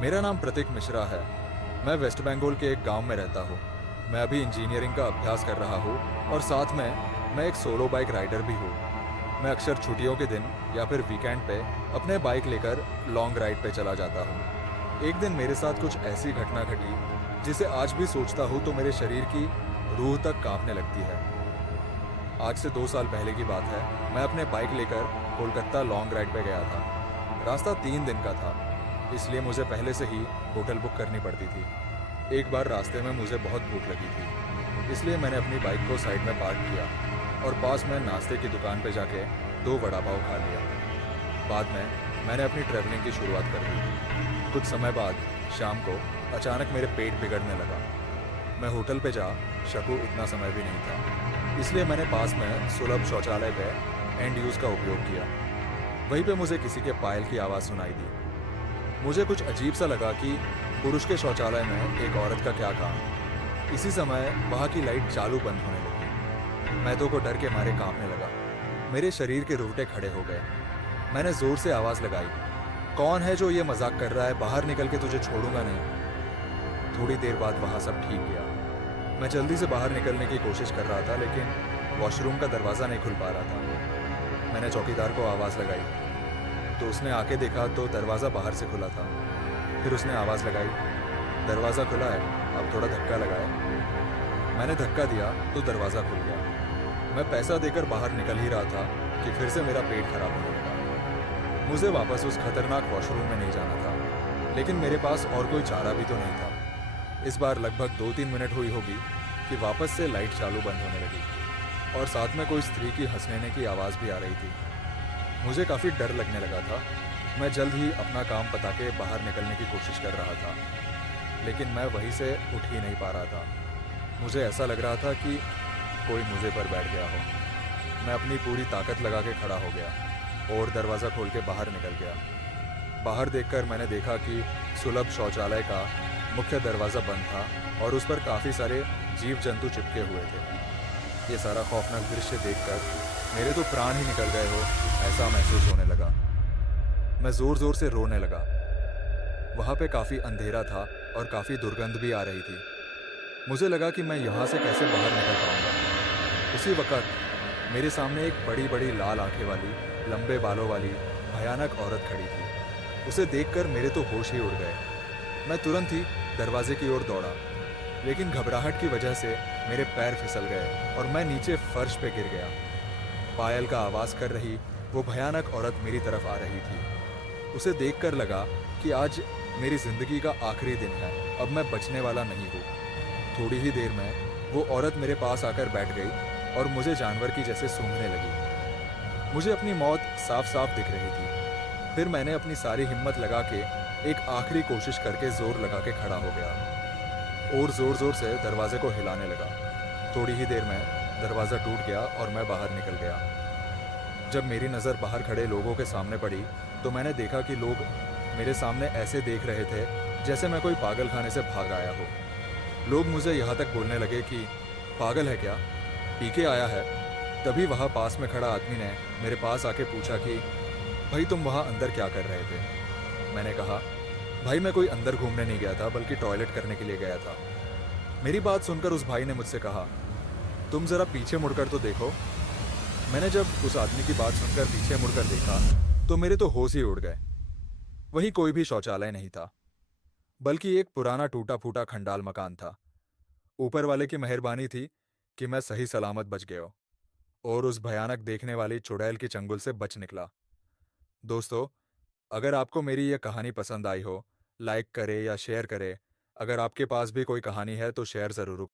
मेरा नाम प्रतीक मिश्रा है। मैं वेस्ट बंगाल के एक गांव में रहता हूँ। मैं अभी इंजीनियरिंग का अभ्यास कर रहा हूँ और साथ में मैं एक सोलो बाइक राइडर भी हूँ। मैं अक्सर छुट्टियों के दिन या फिर वीकेंड पे अपने बाइक लेकर लॉन्ग राइड पे चला जाता हूँ। एक दिन मेरे साथ कुछ ऐसी घटना घटी जिसे आज भी सोचता हूँ तो मेरे शरीर की रूह तक कांपने लगती है। आज से 2 साल पहले की बात है। मैं अपने बाइक लेकर कोलकाता लॉन्ग राइड पे गया था। रास्ता 3 दिन का था, इसलिए मुझे पहले से ही होटल बुक करनी पड़ती थी। एक बार रास्ते में मुझे बहुत भूख लगी थी, इसलिए मैंने अपनी बाइक को साइड में पार्क किया और पास में नाश्ते की दुकान पे जाके 2 वड़ा पाव खा लिया। बाद में मैंने अपनी ट्रैवलिंग की शुरुआत कर दी। कुछ समय बाद शाम को अचानक मेरे पेट बिगड़ने लगा। मैं होटल पे जा सकूं इतना समय भी नहीं था, इसलिए मैंने पास में सुलभ शौचालय पे एंड यूज़ का उपयोग किया। वहीं पे मुझे किसी के पायल की आवाज़ सुनाई दी। मुझे कुछ अजीब सा लगा कि पुरुष के शौचालय में एक औरत का क्या काम। इसी समय वहाँ की लाइट चालू बंद होने लगी। मैं को डर के मारे कांपने लगा। मेरे शरीर के रोंगटे खड़े हो गए। मैंने जोर से आवाज़ लगाई, कौन है जो ये मजाक कर रहा है? बाहर निकल के तुझे छोड़ूंगा नहीं। थोड़ी देर बाद वहाँ सब ठीक गया। मैं जल्दी से बाहर निकलने की कोशिश कर रहा था, लेकिन वॉशरूम का दरवाज़ा नहीं खुल पा रहा था। मैंने चौकीदार को आवाज़ लगाई तो उसने आके देखा तो दरवाज़ा बाहर से खुला था। फिर उसने आवाज़ लगाई, दरवाज़ा खुला है, अब थोड़ा धक्का लगाए। मैंने धक्का दिया तो दरवाज़ा खुल गया। मैं पैसा देकर बाहर निकल ही रहा था कि फिर से मेरा पेट खराब होने लगा। मुझे वापस उस खतरनाक वॉशरूम में नहीं जाना था, लेकिन मेरे पास और कोई चारा भी तो नहीं था। इस बार लगभग 2-3 मिनट हुई होगी कि वापस से लाइट चालू बंद होने लगी और साथ में कोई स्त्री की हंसने की आवाज़ भी आ रही थी। मुझे काफ़ी डर लगने लगा था। मैं जल्द ही अपना काम पता के बाहर निकलने की कोशिश कर रहा था, लेकिन मैं वहीं से उठ ही नहीं पा रहा था। मुझे ऐसा लग रहा था कि कोई मुझे पर बैठ गया हो। मैं अपनी पूरी ताकत लगा के खड़ा हो गया और दरवाज़ा खोल के बाहर निकल गया। बाहर देखकर मैंने देखा कि सुलभ शौचालय का मुख्य दरवाज़ा बंद था और उस पर काफ़ी सारे जीव जंतु चिपके हुए थे। ये सारा खौफनाक दृश्य देखकर मेरे तो प्राण ही निकल गए हो ऐसा महसूस होने लगा। मैं ज़ोर ज़ोर से रोने लगा। वहाँ पे काफ़ी अंधेरा था और काफ़ी दुर्गंध भी आ रही थी। मुझे लगा कि मैं यहाँ से कैसे बाहर निकल पाऊंगा। उसी वक्त मेरे सामने एक बड़ी बड़ी लाल आंखें वाली, लंबे बालों वाली भयानक औरत खड़ी थी। उसे देखकर मेरे तो होश ही उड़ गए। मैं तुरंत ही दरवाजे की ओर दौड़ा, लेकिन घबराहट की वजह से मेरे पैर फिसल गए और मैं नीचे फर्श पे गिर गया। पायल का आवाज़ कर रही वो भयानक औरत मेरी तरफ आ रही थी। उसे देखकर लगा कि आज मेरी जिंदगी का आखिरी दिन है, अब मैं बचने वाला नहीं हूँ। थोड़ी ही देर में वो औरत मेरे पास आकर बैठ गई और मुझे जानवर की जैसे सूंघने लगी। मुझे अपनी मौत साफ साफ दिख रही थी। फिर मैंने अपनी सारी हिम्मत लगा के एक आखिरी कोशिश करके जोर लगा के खड़ा हो गया और जोर जोर से दरवाजे को हिलाने लगा। थोड़ी ही देर में दरवाज़ा टूट गया और मैं बाहर निकल गया। जब मेरी नज़र बाहर खड़े लोगों के सामने पड़ी तो मैंने देखा कि लोग मेरे सामने ऐसे देख रहे थे जैसे मैं कोई पागल खाने से भाग आया हो। लोग मुझे यहाँ तक बोलने लगे कि पागल है क्या, पी के आया है। तभी वहाँ पास में खड़ा आदमी ने मेरे पास आके पूछा कि भाई तुम वहाँ अंदर क्या कर रहे थे। मैंने कहा, भाई मैं कोई अंदर घूमने नहीं गया था, बल्कि टॉयलेट करने के लिए गया था। मेरी बात सुनकर उस भाई ने मुझसे कहा, तुम ज़रा पीछे मुड़कर तो देखो। मैंने जब उस आदमी की बात सुनकर पीछे मुड़कर देखा तो मेरे तो होश ही उड़ गए। वहीं कोई भी शौचालय नहीं था, बल्कि एक पुराना टूटा फूटा खंडाल मकान था। ऊपर वाले की मेहरबानी थी कि मैं सही सलामत बच गया और उस भयानक देखने वाली चुड़ैल की चंगुल से बच निकला। दोस्तों, अगर आपको मेरी यह कहानी पसंद आई हो, लाइक करें या शेयर करें। अगर आपके पास भी कोई कहानी है तो शेयर ज़रूर